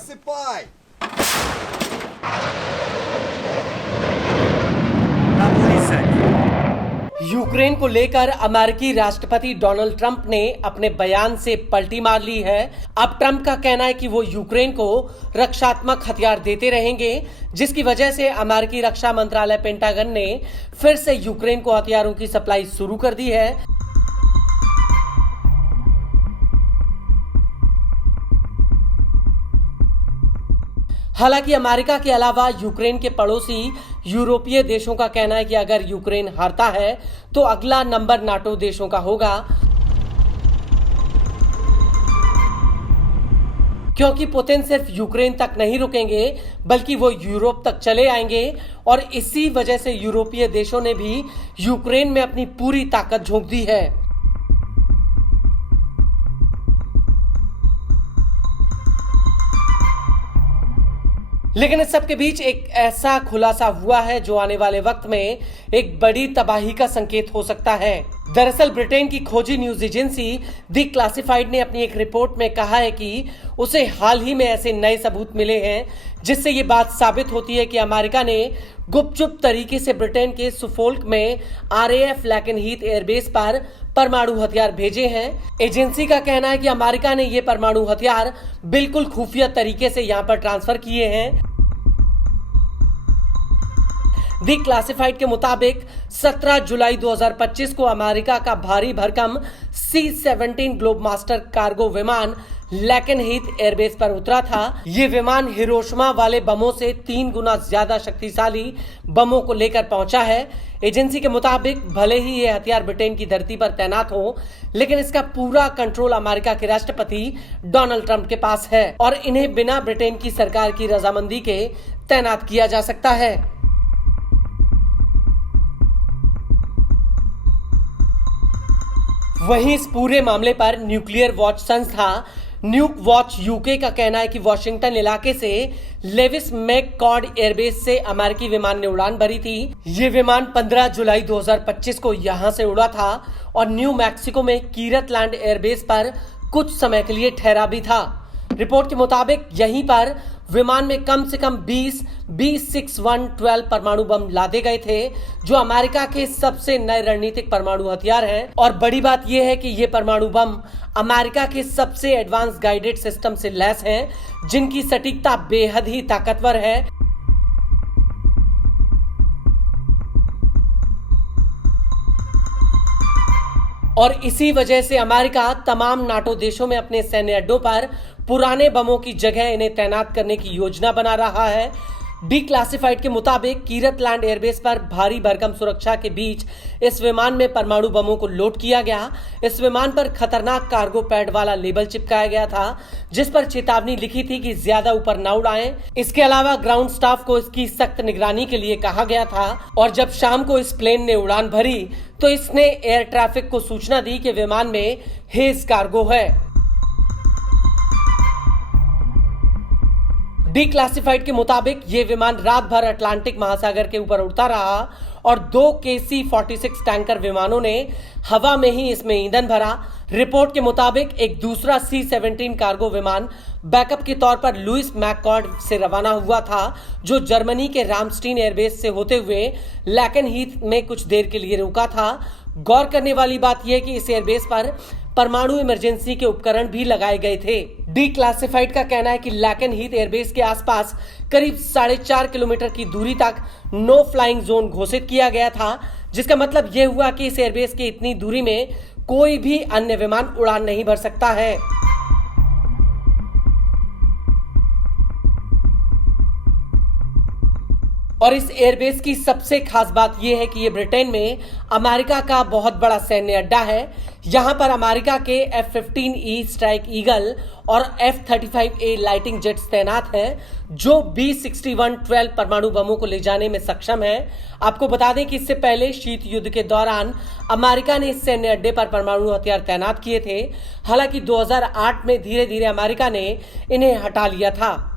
Засыпай! Ukraine को लेकर अमेरिकी राष्ट्रपति डोनाल्ड ट्रंप ने अपने बयान से पलटी मार ली है। अब ट्रंप का कहना है कि वो यूक्रेन को रक्षात्मक हथियार देते रहेंगे, जिसकी वजह से अमेरिकी रक्षा मंत्रालय पेंटागन ने फिर से यूक्रेन को हथियारों की सप्लाई शुरू कर दी है। हालांकि अमेरिका के अलावा यूक्रेन के पड़ोसी यूरोपीय देशों का कहना है कि अगर यूक्रेन हारता है तो अगला नंबर नाटो देशों का होगा, क्योंकि पुतिन सिर्फ यूक्रेन तक नहीं रुकेंगे बल्कि वो यूरोप तक चले आएंगे और इसी वजह से यूरोपीय देशों ने भी यूक्रेन में अपनी पूरी ताकत झोंक दी है। लेकिन इस सब के बीच एक ऐसा खुलासा हुआ है जो आने वाले वक्त में एक बड़ी तबाही का संकेत हो सकता है। दरअसल ब्रिटेन की खोजी न्यूज एजेंसी दी क्लासिफाइड ने अपनी एक रिपोर्ट में कहा है कि उसे हाल ही में ऐसे नए सबूत मिले हैं जिससे ये बात साबित होती है कि अमेरिका ने गुपचुप तरीके से ब्रिटेन के सुफोल्क में RAF लैकेनहीथ एयरबेस पर परमाणु हथियार भेजे हैं। एजेंसी का कहना है कि अमेरिका ने ये परमाणु हथियार बिल्कुल खुफिया तरीके से यहां पर ट्रांसफर किए हैं। दी क्लासिफाइड के मुताबिक 17 जुलाई 2025 को अमेरिका का भारी भरकम C-17 ग्लोबमास्टर कार्गो विमान लैकेनहीथ एयरबेस पर उतरा था। ये विमान हिरोशिमा वाले बमों से 3 गुना ज्यादा शक्तिशाली बमों को लेकर पहुंचा है। एजेंसी के मुताबिक भले ही ये हथियार ब्रिटेन की धरती पर तैनात हो, लेकिन इसका पूरा कंट्रोल अमेरिका के राष्ट्रपति डोनाल्ड ट्रंप के पास है और इन्हें बिना ब्रिटेन की सरकार की रजामंदी के तैनात किया जा सकता है। वहीं इस पूरे मामले पर न्यूक्लियर वॉच संस्था न्यूक वॉच यूके का कहना है कि वॉशिंगटन इलाके से लेविस मैककॉर्ड एयरबेस से अमेरिकी विमान ने उड़ान भरी थी। ये विमान 15 जुलाई 2025 को यहां से उड़ा था और न्यू मैक्सिको में कीरतलैंड एयरबेस पर कुछ समय के लिए ठहरा भी था। रिपोर्ट के मुताबिक यहीं पर विमान में कम से कम 20 B-6112 परमाणु बम लादे गए थे, जो अमेरिका के सबसे नए रणनीतिक परमाणु हथियार हैं। और बड़ी बात यह है कि ये परमाणु बम अमेरिका के सबसे एडवांस गाइडेड सिस्टम से लैस हैं, जिनकी सटीकता बेहद ही ताकतवर है। और इसी वजह से अमेरिका तमाम नाटो देशों में अपने सैन्य अड्डों पर पुराने बमों की जगह इन्हें तैनात करने की योजना बना रहा है। डी क्लासिफाइड के मुताबिक कीरतलैंड एयरबेस पर भारी भरकम सुरक्षा के बीच इस विमान में परमाणु बमों को लोड किया गया। इस विमान पर खतरनाक कार्गो पैड वाला लेबल चिपकाया गया था, जिस पर चेतावनी लिखी थी कि ज्यादा ऊपर न उड़ाएं। इसके अलावा ग्राउंड स्टाफ को इसकी सख्त निगरानी के लिए कहा गया था और जब शाम को इस प्लेन ने उड़ान भरी तो इसने एयर ट्रैफिक को सूचना दी कि विमान में हेज कार्गो है। डी क्लासिफाइड के मुताबिक ये विमान रात भर अटलांटिक महासागर के ऊपर उड़ता रहा और 2 KC-46 टैंकर विमानों ने हवा में ही इसमें ईंधन भरा। रिपोर्ट के मुताबिक एक दूसरा C-17 कार्गो विमान बैकअप के तौर पर लुइस मैककॉर्ड से रवाना हुआ था, जो जर्मनी के रामस्टीन एयरबेस से होते हुए लैकेनहीथ में कुछ देर के लिए रुका था। गौर करने वाली बात यह कि इस एयरबेस पर परमाणु इमरजेंसी के उपकरण भी लगाए गए थे। डी क्लासिफाइड का कहना है कि लैकेनहीथ एयरबेस के आसपास करीब 4.5 किलोमीटर की दूरी तक नो फ्लाइंग जोन घोषित किया गया था, जिसका मतलब यह हुआ कि इस एयरबेस की इतनी दूरी में कोई भी अन्य विमान उड़ान नहीं भर सकता है। और इस एयरबेस की सबसे खास बात यह है कि ये ब्रिटेन में अमेरिका का बहुत बड़ा सैन्य अड्डा है। यहाँ पर अमेरिका के F-15E स्ट्राइक ईगल और F-35A लाइटिंग जेट्स तैनात हैं, जो B-6112 परमाणु बमों को ले जाने में सक्षम है। आपको बता दें कि इससे पहले शीत युद्ध के दौरान अमेरिका ने इस सैन्य अड्डे पर परमाणु हथियार तैनात किए थे। हालांकि 2008 में धीरे धीरे अमेरिका ने इन्हें हटा लिया था।